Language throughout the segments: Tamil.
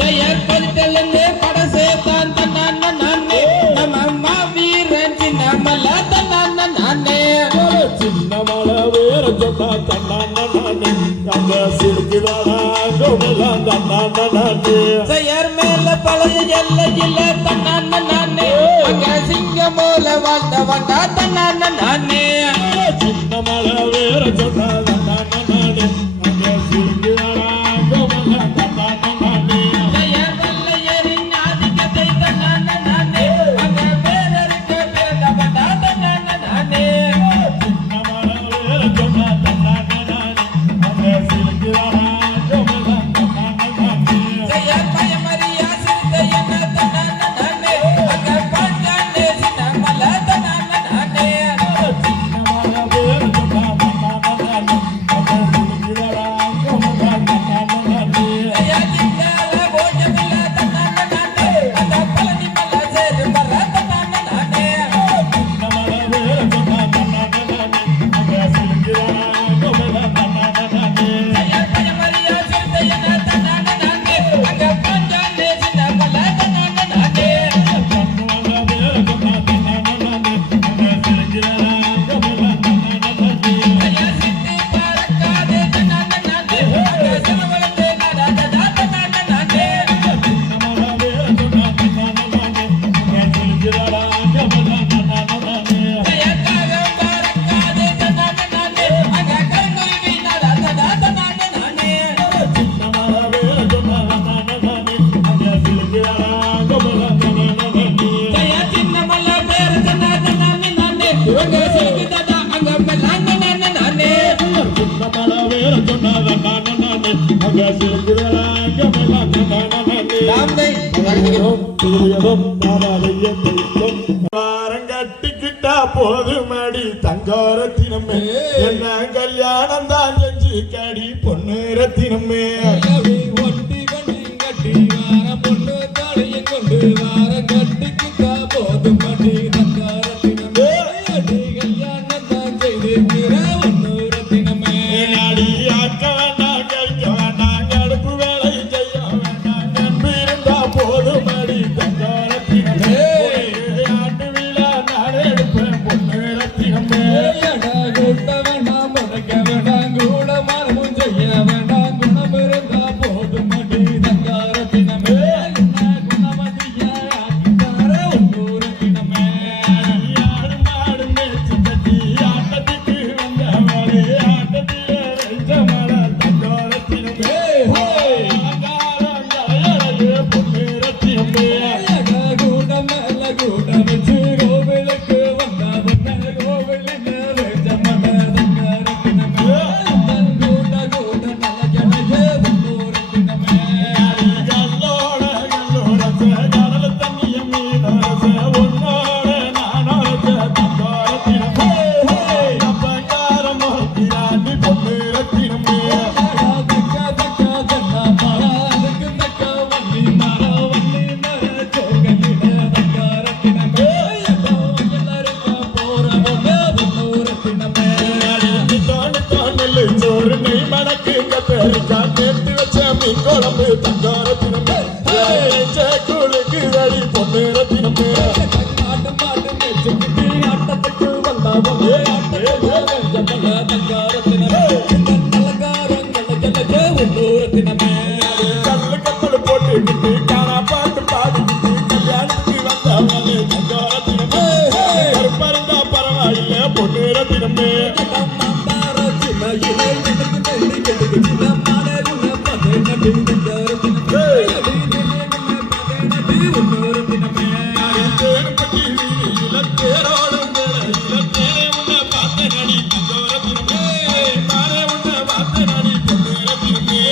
செயற்படுத்தலந்து படசே தான் தன்னான நானே நம்ம அம்மா வீரன் சின்னமல தன்னான நானே சின்னமல வேற சொன்னா தன்னான நானே அங்க சிரிக்குதாடா கோமெல்லாம் தன்னான நானே செயற் மேல பழைய எல்லையில தன்னான நானே அங்க சிங்கம் போல வாழ்ந்த வந்தா தன்னான நானே சின்னமல வேற சொன்னா தன்னான நானே அங்க சிரிக்குதாடா கோமெல்லாம் தன்னான நானே செயற் வெள்ளையரின் ஆதிக்கத்தை தன்னான நானே அங்க வேறருக்கு பிறந்த வந்தா தன்னான நானே சின்னமல வேற சொன்னா தன்னான நானே அங்க சிரிக்குதாடா கோமெல்லாம் தன்னான நானே செயற் பயமறியா சிரித்த என்ன தன்னான நானே அங்க பாட்டானே சின்னமல தன்னான நானே சின்னமல வேற சொன்னா தன்னான நானே அங்க சிரிக்குதாடா கோமெல்லாம் தன்னான நானே ஜிந்தால போஜமில்ல தன்னான நானே அங்க பழனி மலை சேரு வர தன்னான நானே சின்னமல வேற சொன்னா தன்னான நானே அங்க சிரிக்குதாடா கோமெல்லாம் தன்னான நானே செயற் பயமறியா சிரித்த என்ன தன்னான நானே அங்க பாட்டானே சின்னமல தன்னான நானே சின்னமல வேற சொன்னா தன்னான நானே அங்க சிரிக்குதாடா கோமெல்லாம் தன்னான நானே சித்தி பறக்காதே தன்னான நானே அங்க சிவவளந்தே நாடாதா தன்னான நானே சின்னமல வேற சொன்னா தன்னான நானே அங்க சிரிக்குதாடா கோமெல்லாம் தன்னான நானே செயற்காகம் பறக்காதே தன்னான நானே அங்க கருங்குருவி நாடாதா தன்னான நானே சின்னமல வேற சொன்னா தன்னான நானே அங்க சிரிக்குதாடா கோமெல்லாம் தன்னான நானே சின்னமல்ல பேரு தன்னான நானே அங்க சிலுக்குதடா அங்க மெல்லான நானே சின்னமல வேற சொன்னா தன்னான நானே அங்க சிரிக்குதாடா கோமெல்லாம் தன்னான நானே தாம்தை கட்டிக்கிட்டா போதுமடி தங்காரத்தினமே என்ன கல்யாணம் தான் செஞ்சு கடி பொண்ணு ரத்தினமே ஒட்டி கொண்டு கட்டி வார பொண்ணு தாளையும் கொண்டு வார கட்டிக்கிட்டா போதும் பட்டி தங்காரத்தினமே அடி கல்யாணம் தான் செய்திருக்கிற ஒன்னு ரத்தினமே அடி ஆக்க வேண்டாம் கழிக்க வேண்டாம் கடுப்பு வேலை செய்ய வேண்டாம் நம்பி இருந்தா போதுமடி தங்காரத்தினமே ஆட்டு விழா நான் எடுப்பேன் பொண்ணு ரத்தினமே கூட்ட வேண்டாம் முடக்க வேண்டாம் கூட மரமும் செய்ய வேண்டாம் குணம் இருந்தா போதும் பட்டி தங்காரத்தினமே குணமதிய ஆக்கித்தார ஒன்னு ரத்தினமே ஆடு மாடு மேய்ச்சி கட்டி ஆட்டத்துக்கு வந்தவளே ஆட்டத்திலே ரெஞ்ச மலை தங்காரத்தினமே அலங்காரங்களையே பொண்ணு ரத்தினமே கூட்டம் மேல கூட்டம் வச்சு கோவிலுக்கு வந்தாதுன்னு கோவிலின் வெஞ்சமன தங்காரத்தினமே கூட்ட கூட்ட நல்ல ஜனஜே ஒன்னூரத்தினமே கல்லோட கடல தண்ணிய மீனரச உன்னோட நானோட தங்காரத்தினமே தப்பங்காரம் மொழியாண்டி பொண்ணு ரத்தினமே தக்கா தக்கா தக்கா மரா அதுக்கு தக்கா வள்ளி மர ஜோகலிட தங்காரத்தினமே எல்லாருக்கும் போற ஒன்னூரத்தினமே தோணில் சோறு நெய் மணக்கு கத்தரிக்கா நேர்த்தி வச்ச மீன் குழம்பு தங்காரத்தினமே குளுக்கு வழி பொண்ணு ரத்தினமே மாட்டு மாட்டு மேய்ச்சிக்கிட்டு ஆட்டத்துக்கு வந்தாவே ஆட்டத்துல தங்காரத்தினமே அலங்காரங்களை ஜலஜ ஒன்னூரத்தினமே கல்லு கத்தல் போட்டுக்கிட்டு காணா பாட்டு பாடிக்கிட்டு கல்யாணத்துக்கு வந்தவளே தங்காரத்தினமே கருப்பருந்தா பரவாயில்ல பொண்ணு ரத்தினமே தேனுப்பட்டி வீதியில தேரோடும் வேளையில தேனே உன்னை பார்த்த நடி தங்காரத்தினமே தானே உன்னை பார்த்த நடி பொண்ணு ரத்தினமே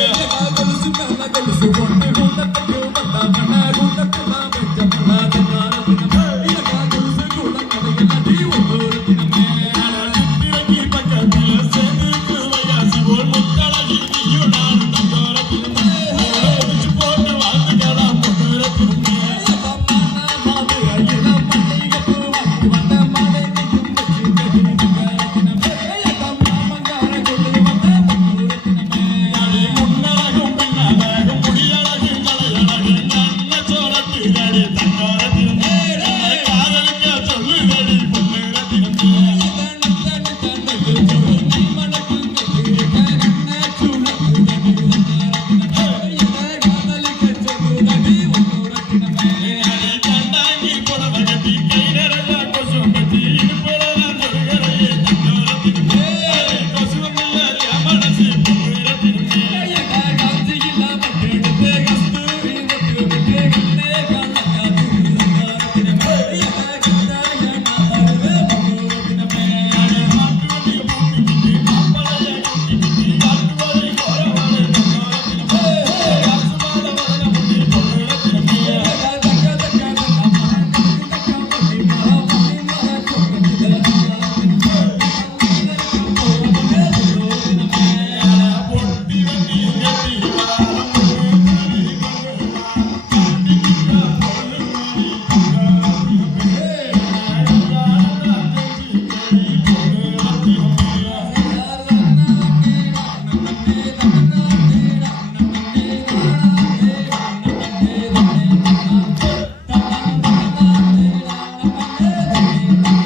சித்திரங்கி பக்கத்தில சேர்ந்துக்கு வையாசி போல் முத்தழகி நீயும் நானும் தங்காரத்தினமே போட்டு வாழ்ந்துக்கலாம் பொண்ணு ரத்தினமே முன்னழகும் பின்னழகும் முடியழகும் தன்னானே